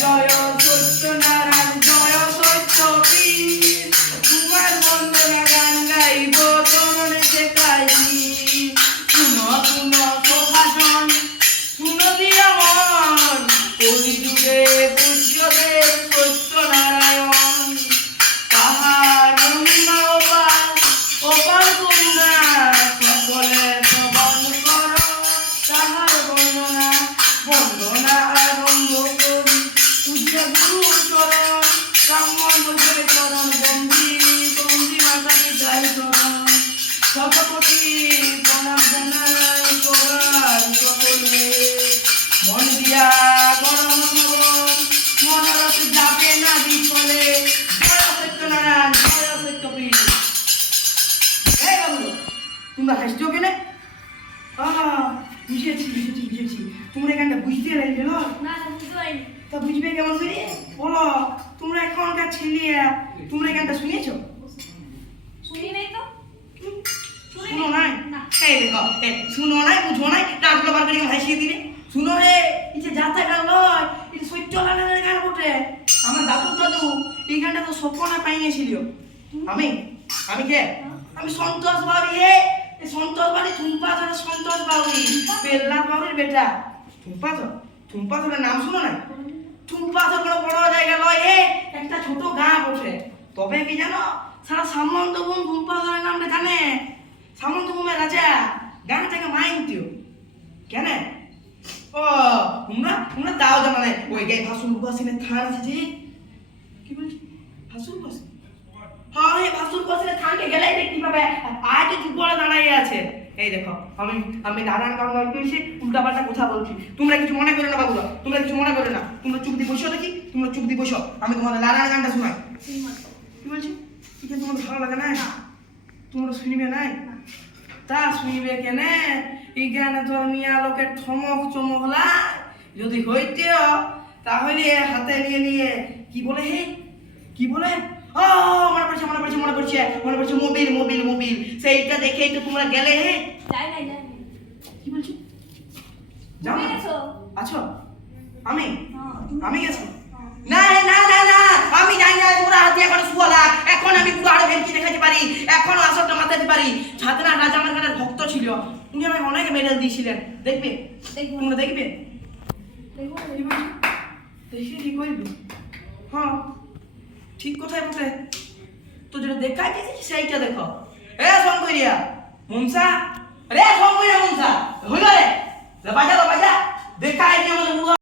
জয় সত্যনারায়ণ জয় সত্যপীর তোমার বন্দনা গান গাইব চরণে শেখাইছি শুনো শুনো সখাজন শুনো দিয়া মন কলিযুগে পূজ্যদেব সত্যনারায়ণ তাহার মহিমা অপার করুণা সকলে শ্রবণ কর তাহার বন্দনা বন্দনা আরম্ভ করি পূজ্য গুরু চরণ ব্রাহ্মণ বৈষ্ণবের চরণ বন্দি বন্দি মাতাকে যাই চরণ শতকোটি প্রণাম জানাই সবার সকলে মন দিয়া গরম শ্রবণ মনোরথ যাবে না বিফলে জয় সত্যনারায়ণ জয় সত্যপীর। এই বাবু তোমরা হাসছো কেন? বুঝেছি তোমরা এখানটা বুঝতে লাগছিল না বুঝতে পারিনি। তা বুঝবে কেমন করে বলো? তোমরা এখনকার ছেলে তোমরা এখানটা শুনেছো? শুনি নাই তো। শুনো নাই? না। এই দেখো শুনো নাই বুঝো নাই নাচগুলো বার করে হাসিয়ে দিলে। শুনো রে এই যে যাত্রা গান নয় এটা সত্যনারায়ণের গান বটে। আমার দাদু এই গানটা তো স্বপ্নে পাইয়েছিল। আমি কে? আমি সন্তোষ বাবুরি। এই সন্তোষ বাবুরি টুম্পা ধরে সন্তোষ বাবুরি বেলনাথ বাবুরির বেটা। টুম্পা ধরে নাম শুনো না? টুম্পা ধর কোনো বড় জায়গা নয় একটা ছোট গাঁ বসে। তবে কি জানো সারা সামন্তভূম টুম্পা ধরের নামটা জানে। সামন্তভূমের রাজা গানটাকে মাইনতিও কেন? ও তোমরা তাও জানো না ওই গায়ে ভাসুর বাসিনের থান আছে যে কি বলছি ভাসুর বাসিন। হ্যাঁ এই ভাসুর বাসিনের থানকে গেলেই দেখতে পাবে আজ যুগ বড় দাঁড়াইয়ে আছে। এই দেখো আমি নারায়ণ গান গাইতেছি উল্টাপাল্টা কথা বলছি। তোমরা কিছু মনে করো না বাবুরা, তোমরা কিছু মনে করো না। তোমরা চুপ দিয়ে বসো দেখি, তোমরা চুপ দিয়ে বসো। আমি তোমাদের নারায়ণ গানটা শোনাই। কি বলছি এটা তোমার ভালো লাগে না? তোমরা শুনবে নাই? তা শুনবে কেন? এই গানে তো মিয়া লোকের ঠমক চমক লাই যদি হইতেও তাহলে হাতে নিয়ে কি বলে কি বলে ও মনে পড়ছে মোবিল সেইটা দেখেই তো তোমরা গেলে যাই নাই। কি বলছো? যাও তুমি না? গেছো? আছো? আমি তুমি গেছি? না আমি যাই না। পুরো হাতে এখন শুয়ালা। এখন আমি পুরো আরো ভেলকি দেখাতে পারি। এখন আসরটা মাথাতে পারি। ছাতনা রাজা আমার গানের ভক্ত ছিল। উনি আমাকে অনেক মেডেল দিয়েছিলেন। দেখবে? তোমরা দেখবে? দেখি কি করবি? হ্যাঁ ঠিক কোথায় বটে। তো যেটা দেখাই দিয়েছি সেইটা দেখো। এ শঙ্করিয়া মনসা রে শঙ্করিয়া মনসা হইল রে বাজা